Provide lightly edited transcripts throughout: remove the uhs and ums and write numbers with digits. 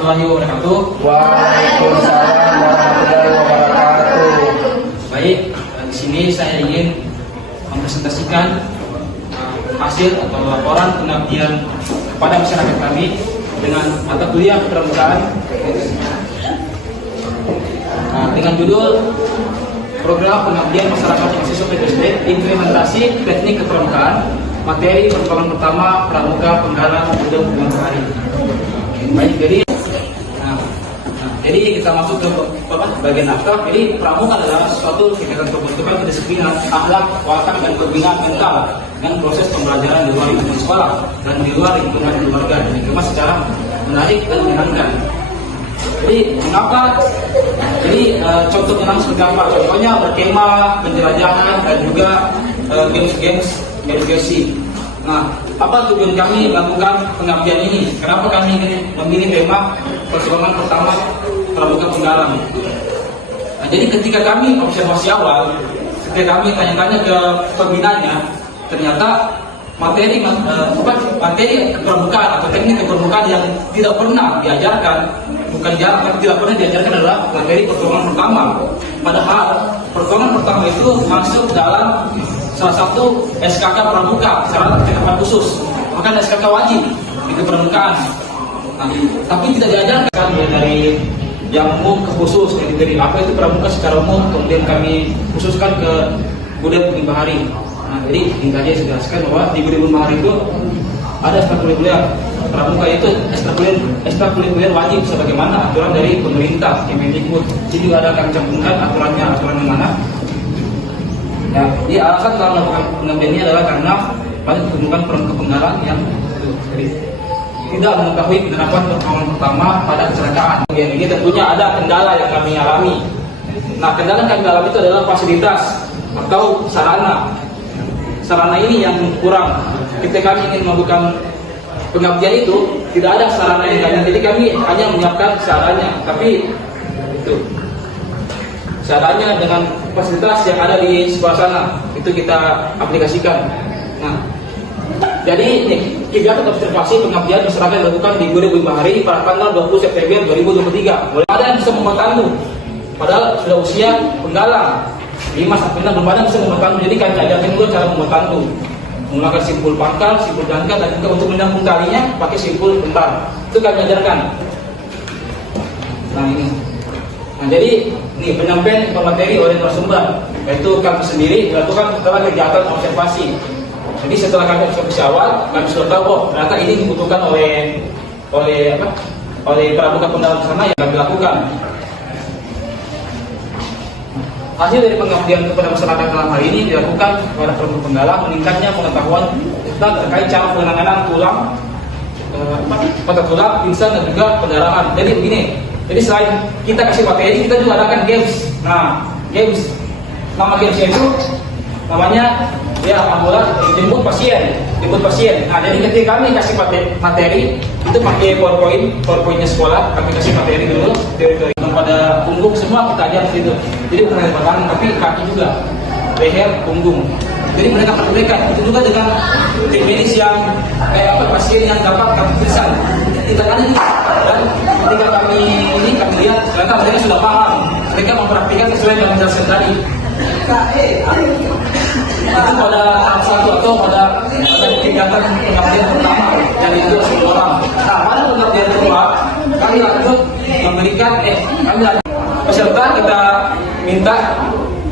warahmatullahi wabarakatuh. Waalaikumsalam warahmatullahi wabarakatuh. Baik, di sini saya ingin mempresentasikan hasil atau laporan pengabdian kepada masyarakat kami dengan mata kuliah kepramukaan dengan judul Program Pengabdian Masyarakat Mahasiswa PTSD Implementasi Teknik Kepramukaan, materi pertolongan pertama pramuka penggalang Gudang Hubungan Bahari. Baik, jadi kita masuk ke bagian akhlak. Jadi pramuka adalah suatu kegiatan pembentukan kedisiplinan, akhlak, watak, dan pembinaan mental dengan proses pembelajaran di luar lingkungan sekolah dan di luar lingkungan keluarga dan dikemas secara menarik dan menyenangkan. Jadi mengapa? Jadi contohnya seperti apa? Contohnya berkemah, penjelajahan, dan juga games-games edukasi. Nah, apa tujuan kami melakukan pengabdian ini? Kenapa kami ingin memilih tema perjuangan pertama pramuka penggalang? Nah, jadi ketika kami observasi awal, ketika kami tanya-tanya ke pembinanya, ternyata materi kepramukaan atau teknik kepramukaan yang tidak pernah diajarkan, bukan jarang tapi tidak pernah diajarkan adalah materi pertolongan pertama. Padahal pertolongan pertama itu masuk dalam salah satu SKK pramuka, syarat ketetapan khusus, bahkan SKK wajib di kepramukaan. Nah, tapi tidak diajarkan dari yang umum ke khusus, dari apa itu pramuka secara umum, kemudian kami khususkan ke Gudang Hubungan Bahari. Nah, jadi tingkatnya saya jelaskan bahwa di Gudang Hubungan Bahari itu ada ekstrakurikuler. Pramuka itu ekstrakurikuler wajib sebagaimana aturan dari pemerintah Kemendikbud. Jadi juga ada kami cantumkan aturan yang mana. Ya, jadi alasan dalam melakukan pengabdian ini adalah karena banyak ditemukan pramuka penggalang yang tidak mengetahui penerapan pertolongan pertama pada kecelakaan. Ini tentunya ada kendala yang kami alami. Nah, kendala yang kami alami itu adalah fasilitas atau sarana. Sarana ini yang kurang. Ketika kami ingin melakukan pengabdian itu tidak ada sarana yang lain. Jadi kami hanya menyiapkan sarannya, tapi itu sarannya dengan fasilitas yang ada di sebelah sana itu kita aplikasikan. Nah, jadi kegiatan observasi pengabdian masyarakat dilakukan di Gudang Hubungan Bahari pada tanggal 20 September 2023. Mulai ada yang bisa membuat tandu, padahal sudah usia penggalang 5-6 belum ada yang bisa membuat tandu. Jadi kami ajarkan dulu cara membuat tandu, menggunakan simpul pangkal, simpul dangkal, dan juga untuk menyambung talinya pakai simpul bentar. Itu kami ajarkan. Nah, ini. Nah, jadi ini penyampaian materi oleh narasumber, yaitu kami sendiri dilakukan setelah kegiatan observasi. Jadi setelah kami observasi awal, kami sudah tahu bahwa ternyata ini dibutuhkan oleh pramuka penggalang sana yang kami lakukan. Hasil dari pengabdian kepada masyarakat dalam hal ini dilakukan kepada pramuka penggalang meningkatnya pengetahuan tentang terkait cara penanganan patah tulang, pingsan, dan juga pendarahan. Jadi begini. Jadi selain kita kasih materi, kita juga adakan games. Nah, games, nama gamesnya itu namanya ya ambulan jemput pasien. Nah, jadi ketika kami kasih materi itu pakai PowerPointnya sekolah, kami kasih materi dulu, teori pada punggung semua kita ajar situ. Jadi bukan hanya tangan tapi kaki juga, leher, punggung. Jadi mereka praktekkan itu juga dengan tim medis yang kayak pasien yang dapat kaki pingsan. Tindakannya dan ketika kami lihat ternyata mereka sudah paham, mereka mempraktikkan sesuai yang dijelaskan tadi. Itu pada tahap 1 atau pada kegiatan pengabdian pertama yang itu 10 orang. Nah, pada pengabdian kedua kami lanjut memberikan peserta kita minta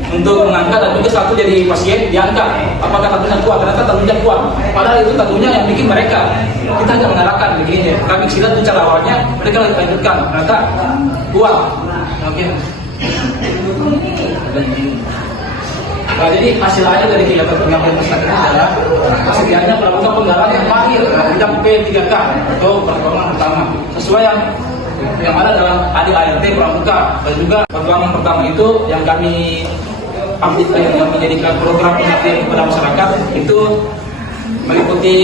untuk mengangkat dan juga satu jadi pasien diangkat. Apakah tatunya kuat? Ternyata tatunya kuat. Padahal itu tatunya yang bikin mereka. Kita hanya mengarahkan begini. Kami silat itu cara awalnya, mereka lanjutkan. Ternyata kuat. Oke. Nah, jadi hasil akhir dari kegiatan pengabdian masyarakat ini adalah tersedianya pramuka penggalang yang mahir dalam bidang P3K atau pertolongan pertama sesuai yang ada dalam ADART pramuka, dan juga pertolongan pertama itu yang kami yang menjadikan program pengabdian kepada masyarakat itu meliputi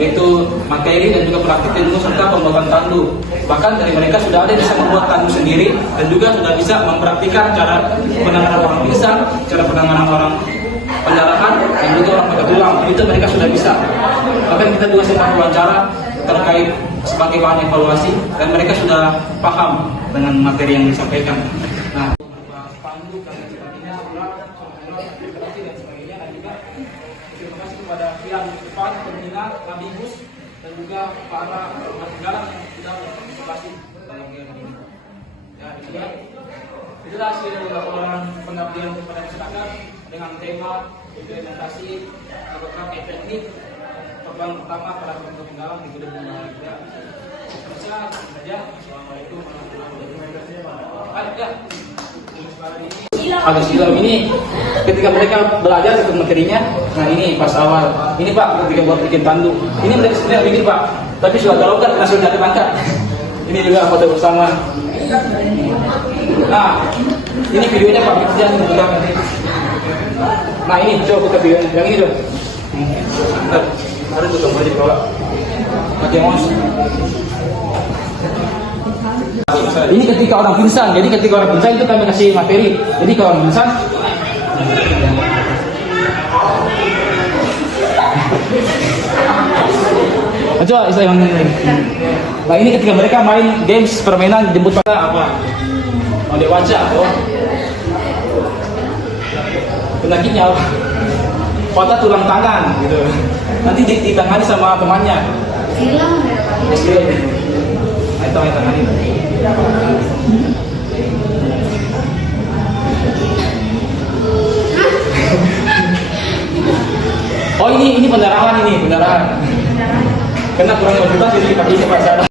yaitu materi dan juga praktik ilmu serta pembuatan tandu. Bahkan dari mereka sudah ada yang bisa membuat tandu sendiri dan juga sudah bisa mempraktikkan cara penanganan orang pingsan, cara penanganan orang pendarahan, dan juga orang patah tulang. Itu mereka sudah bisa. Bahkan kita juga sempat wawancara terkait sebagai bahan evaluasi dan mereka sudah paham dengan materi yang disampaikan. Nah, pandu dan sebagainya, dan sebagainya, dan juga terima kasih kepada pihak depan, pembina, Kabingus, dan juga para pengacara yang sudah berpartisipasi dalam kegiatan ini. Ya, itulah hasil dari laporan pengabdian kepada masyarakat dengan tema implementasi program teknik program pertama pada penggalang di gedung Muhammadiyah. Saja. Assalamualaikum warahmatullahi wabarakatuh. Agak silam ini ketika mereka belajar untuk materinya. Nah ini pas awal. Ini Pak ketika buat bikin tandu. Ini mereka sebenarnya bikin Pak, tapi sudah terlokat karena sudah ditangkap. Ini juga foto bersama. Nah ini videonya Pak Firjan juga. Nah ini coba buka video yang ini dong. Ada tuh tombol di bawah. Pakai mouse. Ini ketika orang pingsan. Jadi ketika orang pingsan itu kami kasih materi. Jadi kalau orang pingsan, coba istilah yang ini. Nah ini ketika mereka main games permainan jemput pada apa? Oh dewaca. Oh. Penyakitnya apa? Patah tulang tangan gitu. Nanti ditangani sama temannya. Silang ya. Silang. Ayo tangani. Oh ini pendarahan. Karena kurang motivasi jadi pakai ini Pak.